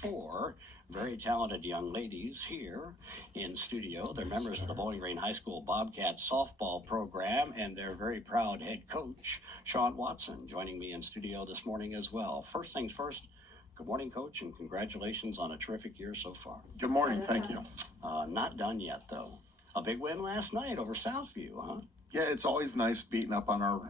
4 very talented young ladies here in studio. They're members of the Bowling Green High School Bobcats softball program, and their very proud head coach, Sean Watson, joining me in studio this morning as well. First things first, good morning, Coach, and congratulations on a terrific year so far. Good morning, thank you. Not done yet, though. A big win last night over Southview, huh? Yeah, it's always nice beating up on our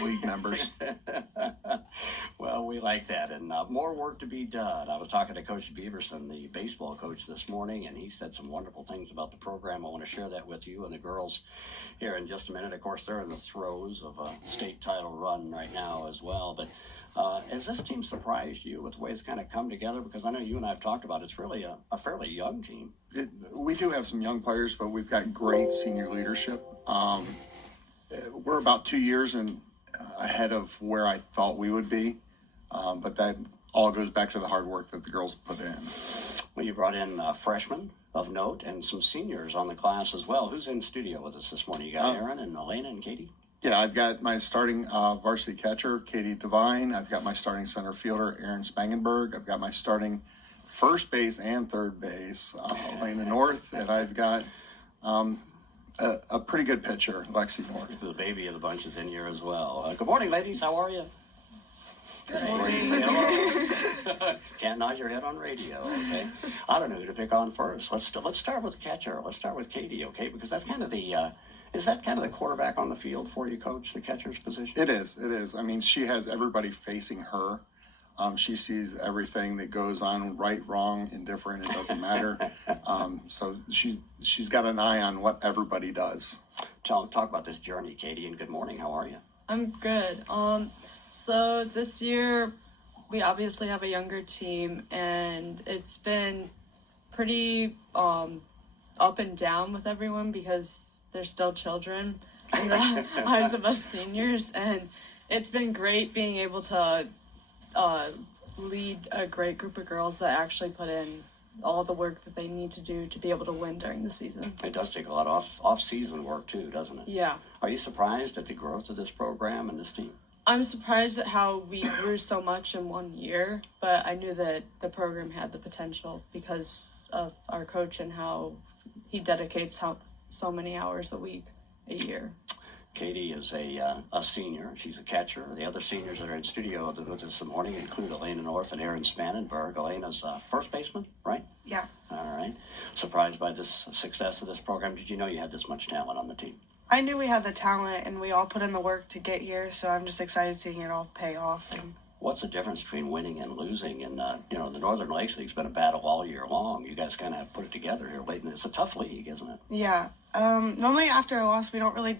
league members. Well, we like that, and more work to be done. I was talking to Coach Beaverson, the baseball coach, this morning, and he said some wonderful things about the program. I want to share that with you and the girls here in just a minute. Of course, they're in the throes of a state title run right now as well, but has this team surprised you with the way it's kind of come together? Because I know you and I have talked about it's really a fairly young team. We do have some young players, but we've got great senior leadership. We're about 2 years ahead of where I thought we would be, but that all goes back to the hard work that the girls put in. Well, you brought in freshmen of note and some seniors on the class as well. Who's in studio with us this morning? You got Aaron and Elena and Katie? Yeah, I've got my starting varsity catcher, Katie Devine. I've got my starting center fielder, Aaron Spangenberg. I've got my starting first base and third base, Elena North. And I've got a pretty good pitcher, Lexi North. The baby of the bunch is in here as well. Good morning, ladies. How are you? Good morning. Can't nod your head on radio, okay? I don't know who to pick on first. Let's start with the catcher. Let's start with Katie, okay? Because that's kind of the... is that kind of the quarterback on the field for you, Coach, the catcher's position? It is. I mean, she has everybody facing her. She sees everything that goes on, right, wrong, indifferent, it doesn't matter. So she's got an eye on what everybody does. Talk about this journey, Katie, and good morning. How are you? I'm good. So this year we obviously have a younger team, and it's been pretty up and down with everyone because they're still children in the eyes of us seniors, and it's been great being able to lead a great group of girls that actually put in all the work that they need to do to be able to win during the season. It does take a lot of off-season work too, doesn't it? Yeah. Are you surprised at the growth of this program and this team? I'm surprised at how we grew so much in 1 year, but I knew that the program had the potential because of our coach and how he dedicates so many hours a year. Katie is a senior. She's a catcher. The other seniors that are in studio with us this morning include Elena North and Aaron Spangenberg. Elena's first baseman, right? Yeah. All right. Surprised by this success of this program? Did you know you had this much talent on the team? I knew we had the talent, and we all put in the work to get here, so I'm just excited seeing it all pay off. And what's the difference between winning and losing? And, the Northern Lakes League's been a battle all year long. You guys kind of put it together here late, and it's a tough league, isn't it? Yeah. Normally after a loss, we don't really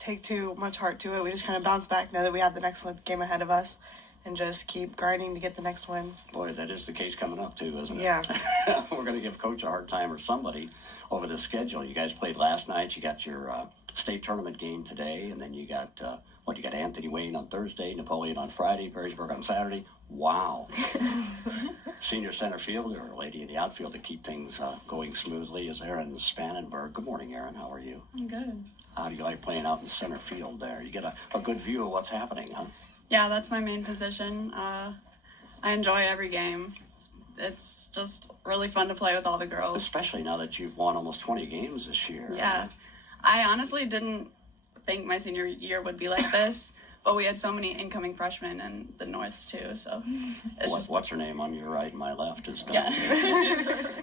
take too much heart to it. We just kind of bounce back, know that we have the next game ahead of us, and just keep grinding to get the next win. Boy, that is the case coming up, too, isn't it? Yeah. We're going to give Coach a hard time or somebody over the schedule. You guys played last night. You got your state tournament game today, and then you got, you got Anthony Wayne on Thursday, Napoleon on Friday, Perrysburg on Saturday. Wow. Senior center fielder, or lady in the outfield to keep things going smoothly is Aaron Spangenberg. Good morning, Aaron. How are you? I'm good. How do you like playing out in center field there? You get a good view of what's happening, huh? Yeah, that's my main position. I enjoy every game. It's just really fun to play with all the girls. Especially now that you've won almost 20 games this year. Yeah. I honestly didn't think my senior year would be like this, but we had so many incoming freshmen in the Norths too, so what's her name on your right and my left is gonna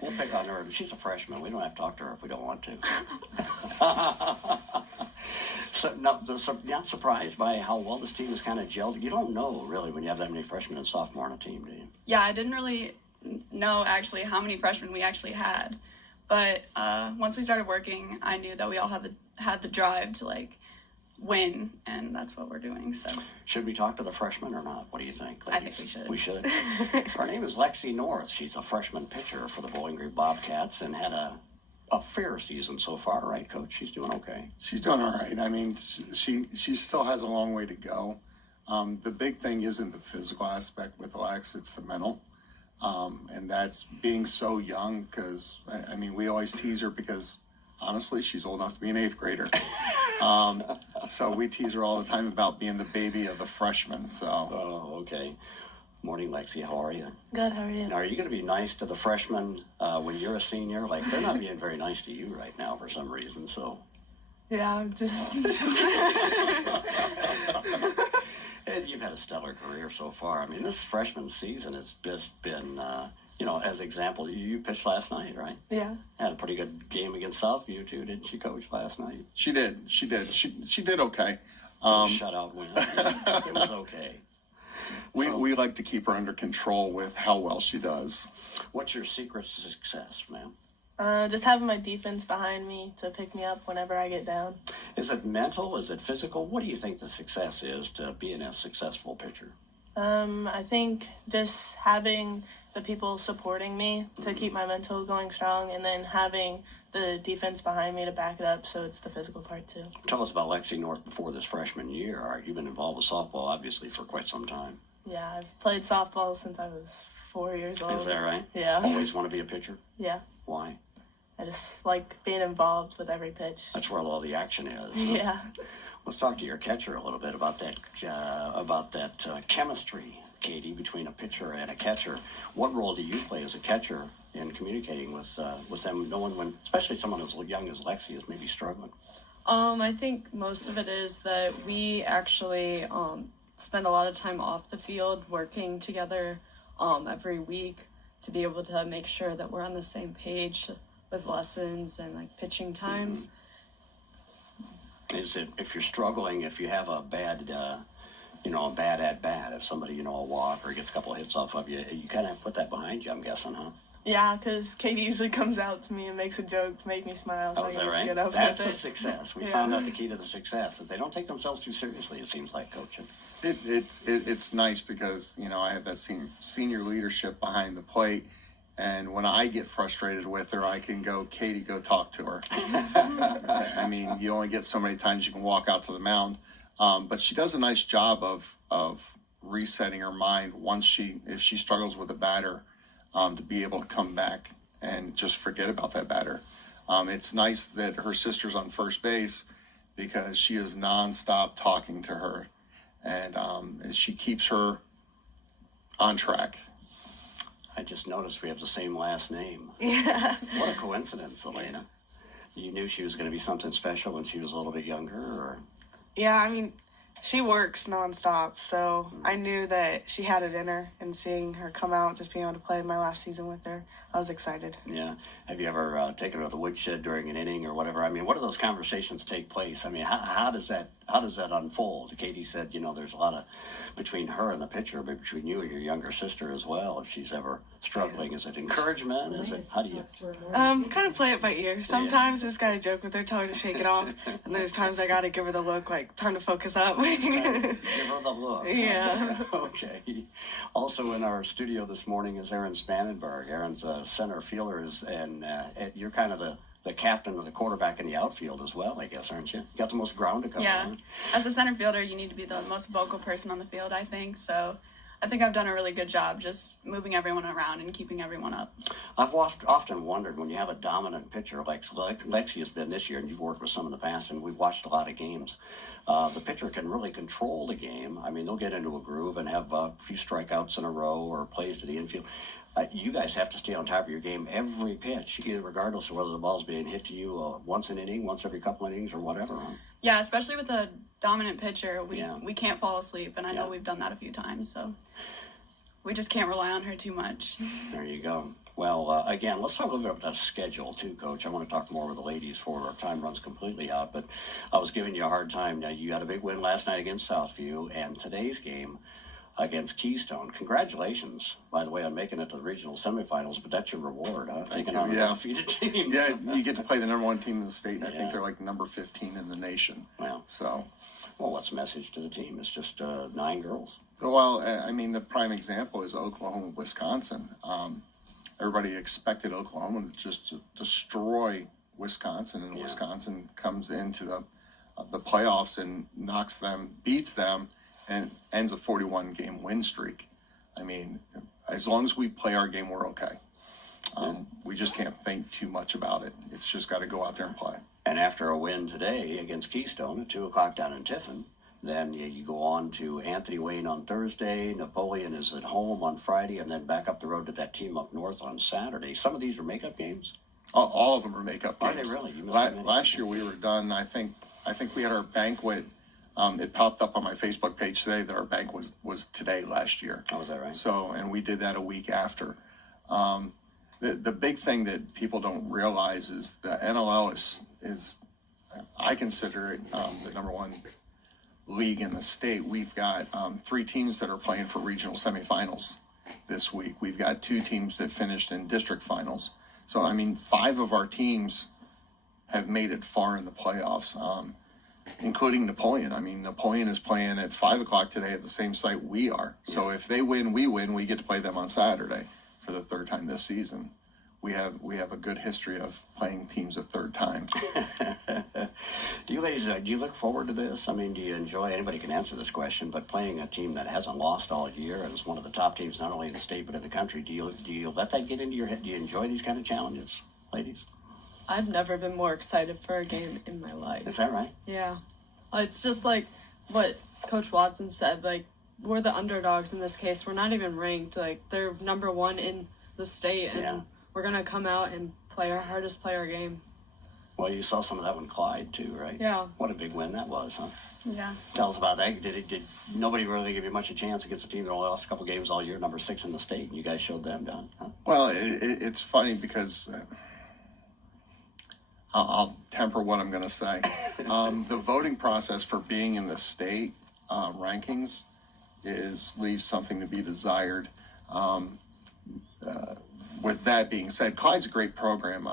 We'll pick on her. She's a freshman. We don't have to talk to her if we don't want to. So not surprised by how well this team is kind of gelled. You don't know really when you have that many freshmen and sophomore on a team, do you? Yeah, I didn't really know actually how many freshmen we actually had. But once we started working, I knew that we all had the drive to win, and that's what we're doing. So should we talk to the freshmen or not? What do you think, ladies? I think we should. We should. Her name is Lexi North. She's a freshman pitcher for the Bowling Green Bobcats and had a fair season so far, right, Coach? She's doing okay. She's doing all right. I mean, she still has a long way to go. The big thing isn't the physical aspect with Lex; it's the mental. And that's being so young because, I mean, we always tease her because, honestly, she's old enough to be an 8th grader. So we tease her all the time about being the baby of the freshmen. So. Oh, okay. Morning, Lexi. How are you? Good, how are you? Now, are you going to be nice to the freshmen when you're a senior? Like, they're not being very nice to you right now for some reason, so. Yeah, I'm just. And you've had a stellar career so far. I mean, this freshman season has just been, as example, you pitched last night, right? Yeah. Had a pretty good game against Southview, too, didn't she, Coach, last night? She did. She did okay. Shutout win. It was okay. We like to keep her under control with how well she does. What's your secret to success, ma'am? Just having my defense behind me to pick me up whenever I get down. Is it mental? Is it physical? What do you think the success is to being a successful pitcher? I think just having the people supporting me to keep my mental going strong, and then having the defense behind me to back it up, so it's the physical part too. Tell us about Lexi North before this freshman year. You've been involved with softball, obviously, for quite some time. Yeah, I've played softball since I was 4 years old. Is that right? Yeah. Always want to be a pitcher? Yeah. Why? I just like being involved with every pitch. That's where all the action is. Yeah. Let's talk to your catcher a little bit about that chemistry, Katie, between a pitcher and a catcher. What role do you play as a catcher in communicating with them, knowing when, especially someone as young as Lexi is maybe struggling? I think most of it is that we actually spend a lot of time off the field working together every week to be able to make sure that we're on the same page with lessons and like pitching times. Is it, if you're struggling, if you have a bad at bat, if somebody, a walk or gets a couple of hits off of you, you kind of put that behind you, I'm guessing, huh? Yeah, because Katie usually comes out to me and makes a joke to make me smile, so Oh, I is can that just right? get over That's with the it. success. We Yeah. found out the key to the success is they don't take themselves too seriously, it seems like, coaching. It's nice because I have that senior leadership behind the plate, and when I get frustrated with her, I can go, Katie, go talk to her. I mean, you only get so many times you can walk out to the mound, but she does a nice job of resetting her mind if she struggles with a batter, to be able to come back and just forget about that batter. It's nice that her sister's on first base because she is nonstop talking to her, and she keeps her on track. I just noticed we have the same last name. Yeah. What a coincidence, Elena. You knew she was going to be something special when she was a little bit younger, or? Yeah, I mean, she works nonstop, so I knew that she had it in her, and seeing her come out, just being able to play my last season with her, I was excited. Yeah. Have you ever taken her to the woodshed during an inning or whatever? I mean, what do those conversations take place? I mean, how does that unfold? Katie said, there's a lot of, between her and the pitcher, but between you and your younger sister as well, if she's ever struggling. Is it encouragement? How do you? Kind of play it by ear. Sometimes I just gotta joke with her, tell her to shake it off, and there's times I gotta give her the look, like, time to focus up. Give her the look. Yeah. Okay. Also in our studio this morning is Aaron Spannenberg. Aaron's a center fielder, and you're kind of the captain of the quarterback in the outfield as well, I guess, aren't you? You got the most ground to cover. Yeah. Huh? As a center fielder, you need to be the most vocal person on the field, I think. So I think I've done a really good job just moving everyone around and keeping everyone up. I've often wondered when you have a dominant pitcher like Lexi has been this year, and you've worked with some in the past, and we've watched a lot of games. The pitcher can really control the game. I mean, they'll get into a groove and have a few strikeouts in a row or plays to the infield. You guys have to stay on top of your game every pitch, regardless of whether the ball's being hit to you once an inning, once every couple innings, or whatever. Huh? Yeah, especially with a dominant pitcher, Yeah. we can't fall asleep, and I know Yeah. we've done that a few times, so we just can't rely on her too much. There you go. Well, again, let's talk a little bit about the schedule, too, Coach. I want to talk more with the ladies before our time runs completely out, but I was giving you a hard time. Now, you had a big win last night against Southview, and today's game against Keystone. Congratulations, by the way, on making it to the regional semifinals, but that's your reward, huh? Thank Taking you, on an yeah. undefeated team. Yeah, you get to play the number one team in the state, and I Yeah. think they're like number 15 in the nation. Well, So, what's the message to the team? It's just 9 girls. well, I mean, the prime example is Oklahoma, Wisconsin. Everybody expected Oklahoma to just to destroy Wisconsin, and Yeah. Wisconsin comes into the playoffs and beats them, and ends a 41 game win streak. I mean, as long as we play our game, we're okay. We just can't think too much about it. It's just got to go out there and play. And after a win today against Keystone at 2 o'clock down in Tiffin, Then you go on to Anthony Wayne on Thursday. Napoleon is at home on Friday, and then back up the road to that team up north on Saturday. Some of these are makeup games. All of them are makeup Are games. they really? You missed so many. Last year we were done. I think we had our banquet. It popped up on my Facebook page today that our banquet was today last year. Oh, is that right? So, and we did that a week after. The big thing that people don't realize is the NLL is I consider it the number one league in the state. We've got 3 teams that are playing for regional semifinals this week. We've got 2 teams that finished in district finals. So, I mean, 5 of our teams have made it far in the playoffs, including Napoleon. I mean, Napoleon is playing at 5 o'clock today at the same site we are. So if they win, we win. We get to play them on Saturday for the 3rd time this season. We have a good history of playing teams a 3rd time. Do you ladies, do you look forward to this? I mean, do you enjoy, anybody can answer this question, but playing a team that hasn't lost all year and is one of the top teams not only in the state but in the country, do you let that get into your head? Do you enjoy these kind of challenges, ladies? I've never been more excited for a game in my life. Is that right? Yeah. It's just like what Coach Watson said, like, we're the underdogs in this case. We're not even ranked. Like, they're number 1 in the state, and Yeah. we're going to come out and play our hardest, play our game. Well, you saw some of that one, Clyde, too, right? Yeah. What a big win that was, huh? Yeah. Tell us about that. Did nobody really give you much a chance against a team that lost a couple games all year, number 6 in the state, and you guys showed them down, huh? Well, it's funny because I'll temper what I'm going to say. The voting process for being in the state rankings leaves something to be desired. With that being said, Clyde's a great program.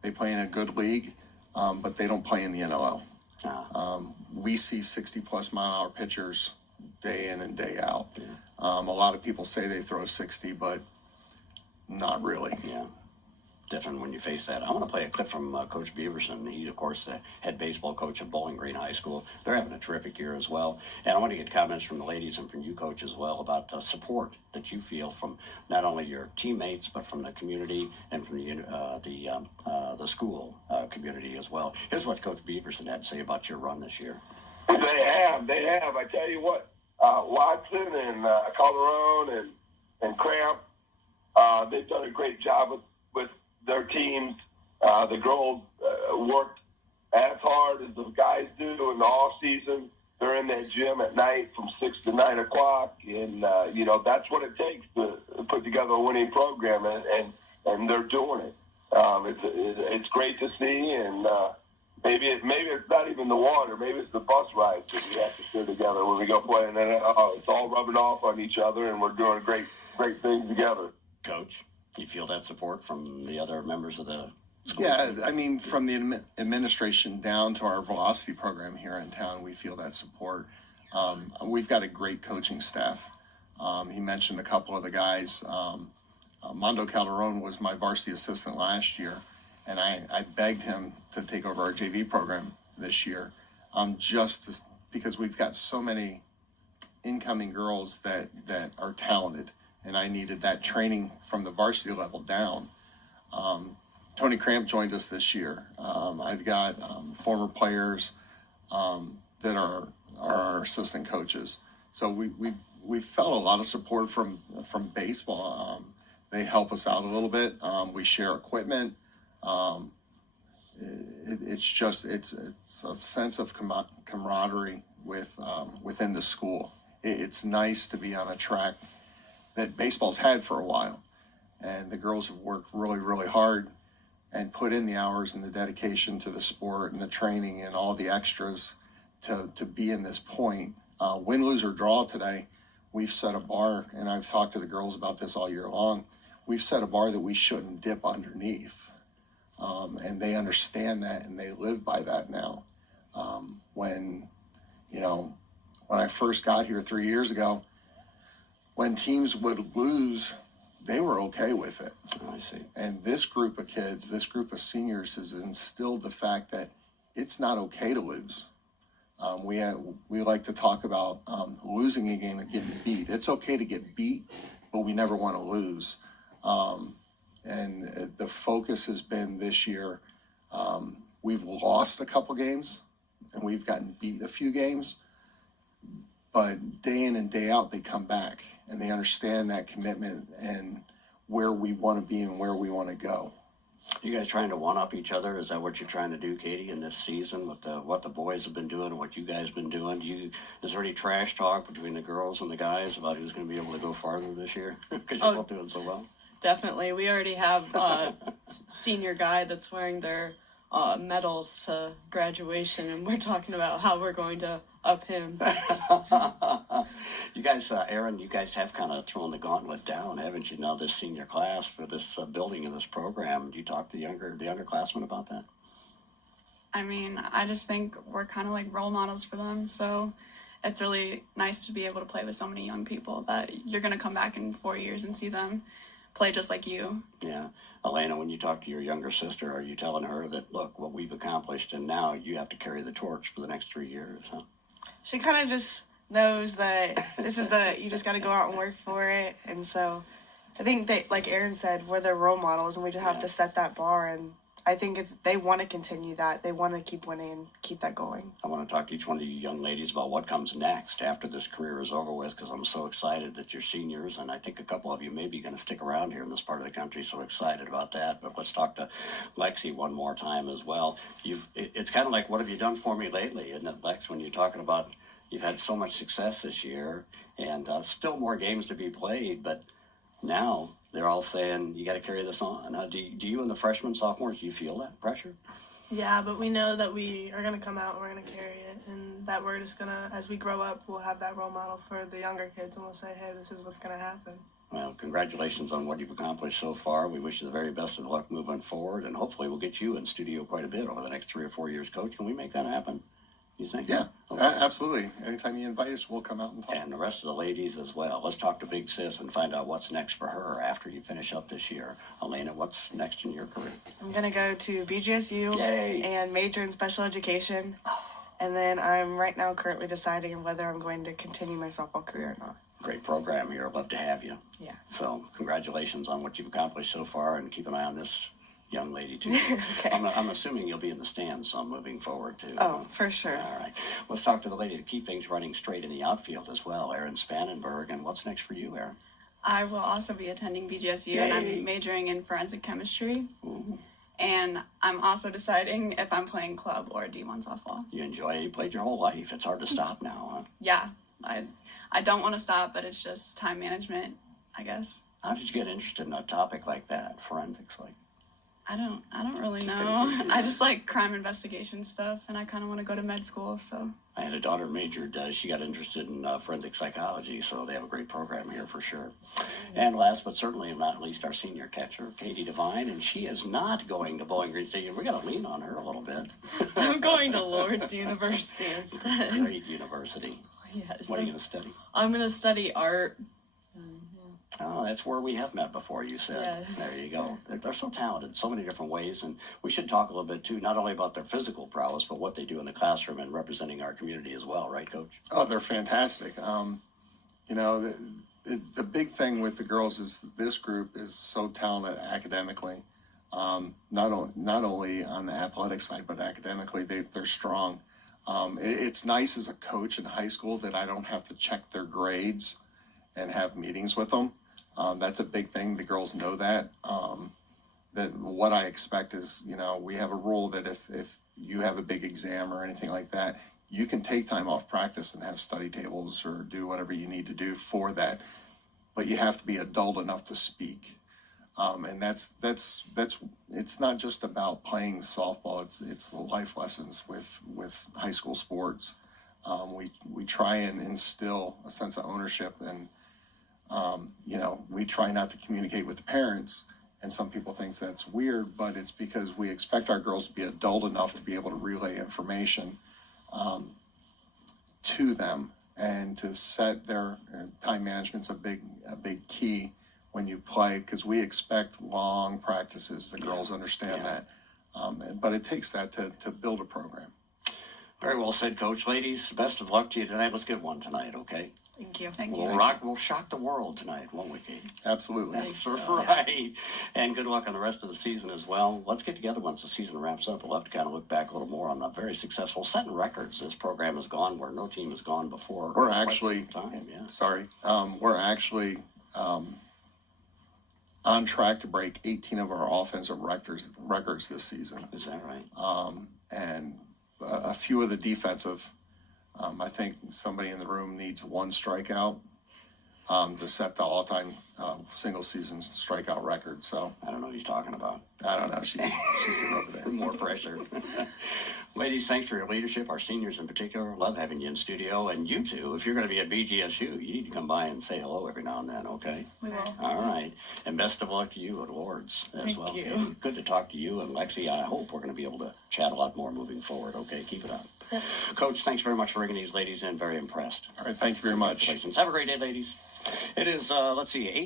They play in a good league, but they don't play in the NLL. We see 60-plus mile-an-hour pitchers day in and day out. Yeah. A lot of people say they throw 60, but not really. Yeah. Different when you face that. I want to play a clip from Coach Beaverson. He's, of course, the head baseball coach of Bowling Green High School. They're having a terrific year as well. And I want to get comments from the ladies and from you, Coach, as well, about the support that you feel from not only your teammates, but from the community and from the school community as well. Here's what Coach Beaverson had to say about your run this year. They have. I tell you what, Watson and Calderon and Cramp, they've done a great job with their teams. The girls worked as hard as the guys do in the off season. They're in that gym at night from 6 to 9 o'clock, and that's what it takes to put together a winning program, and they're doing it. It's great to see, and maybe it's not even the water. Maybe it's the bus rides that we have to share together when we go play, and then it's all rubbing off on each other, and we're doing great things together. Coach, you feel that support from the other members of the school? Yeah, I mean, from the administration down to our velocity program here in town, we feel that support. We've got a great coaching staff. He mentioned a couple of the guys. Mondo Calderon was my varsity assistant last year, and I begged him to take over our JV program this year, because we've got so many incoming girls that are talented, and I needed that training from the varsity level down. Tony Cramp joined us this year. I've got former players that are our assistant coaches. So we felt a lot of support from baseball. They help us out a little bit. We share equipment. It's a sense of camaraderie within the school. It's nice to be on a track that baseball's had for a while, and the girls have worked really, really hard and put in the hours and the dedication to the sport and the training and all the extras to be in this point. Win, lose, or draw today, we've set a bar, and I've talked to the girls about this all year long. We've set a bar that we shouldn't dip underneath, and they understand that, and they live by that now. When I first got here 3 years ago, when teams would lose, they were okay with it. Oh, I see. And this group of kids, this group of seniors has instilled the fact that it's not okay to lose. We like to talk about losing a game and getting beat. It's okay to get beat, but we never want to lose. And the focus has been this year, we've lost a couple games and we've gotten beat a few games. but day in and day out, they come back and they understand that commitment and where we want to be and where we want to go. You guys trying to one up each other? Is that what you're trying to do, Katie, in this season with what the boys have been doing and what you guys been doing? Is there any trash talk between the girls and the guys about who's going to be able to go farther this year? Because you're both doing so well. Definitely. We already have a senior guy that's wearing their medals to graduation, and we're talking about how we're going to up him. You guys, Aaron, you guys have kind of thrown the gauntlet down, haven't you? Now, this senior class for this building of this program. Do you talk to the underclassmen about that? I mean, I just think we're kind of like role models for them. So it's really nice to be able to play with so many young people that you're going to come back in 4 years and see them play just like you. Yeah. Elena, when you talk to your younger sister, are you telling her that, look, what we've accomplished and now you have to carry the torch for the next 3 years, huh? She kind of just knows that this is you just got to go out and work for it. And so I think that, like Aaron said, we're their role models and we just have to set that bar. And I think they want to continue that. They want to keep winning and keep that going. I want to talk to each one of you young ladies about what comes next after this career is over with, because I'm so excited that you're seniors, and I think a couple of you may be going to stick around here in this part of the country, so excited about that. But let's talk to Lexi one more time as well. It's kind of like, what have you done for me lately, isn't it, Lex, when you're talking about you've had so much success this year, and still more games to be played, but now they're all saying you got to carry this on. Do you and the freshmen, sophomores, do you feel that pressure? Yeah, but we know that we are going to come out and we're going to carry it, and that we're just going to, as we grow up, we'll have that role model for the younger kids, and we'll say, hey, this is what's going to happen. Well, congratulations on what you've accomplished so far. We wish you the very best of luck moving forward, and hopefully we'll get you in studio quite a bit over the next 3 or 4 years, Coach. Can we make that happen, you think? Yeah, Okay. absolutely. Anytime you invite us, we'll come out and talk. And the rest of the ladies as well. Let's talk to Big Sis and find out what's next for her after you finish up this year. Elena, what's next in your career? I'm going to go to BGSU Yay. and major in special education. And then I'm right now currently deciding whether I'm going to continue my softball career or not. Great program here. I'd love to have you. Yeah. So congratulations on what you've accomplished so far, and keep an eye on this young lady too. Okay. I'm assuming you'll be in the stands some moving forward too. Oh, for sure. All right. Let's talk to the lady to keep things running straight in the outfield as well, Erin Spannenberg. And what's next for you, Erin? I will also be attending BGSU, and Yay. I'm majoring in forensic chemistry. Ooh. And I'm also deciding if I'm playing club or D1 softball. You played your whole life. It's hard to stop now, huh? Yeah, I don't want to stop, but it's just time management, I guess. How did you get interested in a topic like that, forensics? Like, I don't really Just know. kidding. I just like crime investigation stuff, and I kind of want to go to med school. So I had a daughter majored. She got interested in forensic psychology, so they have a great program here for sure. And last but certainly not least, our senior catcher, Katie Devine, and she is not going to Bowling Green State. We're going to lean on her a little bit. I'm going to Lord's University instead. Great university. Yes. What are you going to study? I'm going to study art. Oh, that's where we have met before, you said. Yes. There you go. They're so talented, so many different ways, and we should talk a little bit, too, not only about their physical prowess, but what they do in the classroom and representing our community as well, right, Coach? Oh, they're fantastic. You know, the big thing with the girls is this group is so talented academically. Not only on the athletic side, but academically, they're strong. It's nice as a coach in high school that I don't have to check their grades and have meetings with them. That's a big thing. The girls know that. That what I expect is, you know, we have a rule that if you have a big exam or anything like that, you can take time off practice and have study tables or do whatever you need to do for that. But you have to be adult enough to speak. And that's it's not just about playing softball. It's life lessons with high school sports. We try and instill a sense of ownership, and you know, we try not to communicate with the parents. And some people think that's weird, but it's because we expect our girls to be adult enough to be able to relay information to them, and to set their time management's a big key when you play, because we expect long practices. The girls understand that, but it takes that to build a program. Very well said, Coach. Ladies, best of luck to you tonight. Let's get one tonight, okay? Thank you. Thank you. We'll shock the world tonight, won't we, Katie? Absolutely. That's right. And good luck on the rest of the season as well. Let's get together once the season wraps up. We'll have to kind of look back a little more on the very successful setting records this program has gone where no team has gone before. We're actually, Time, yeah. sorry, we're actually on track to break 18 of our offensive records this season. Is that right? And a few of the defensive. I think somebody in the room needs one strikeout to set the all-time single-season strikeout record. So I don't know what he's talking about. I don't know. She's sitting over there. More pressure. Ladies, thanks for your leadership. Our seniors in particular, love having you in studio. And you two, if you're going to be at BGSU, you need to come by and say hello every now and then, okay? We will. All right. And best of luck to you at Lords as Thank well. you. Katie. Good to talk to you. And Lexi, I hope we're going to be able to chat a lot more moving forward. Okay, keep it up. Coach, thanks very much for bringing these ladies in. Very impressed. All right. Thank you very much. Congratulations. Have a great day, ladies. It is, let's see,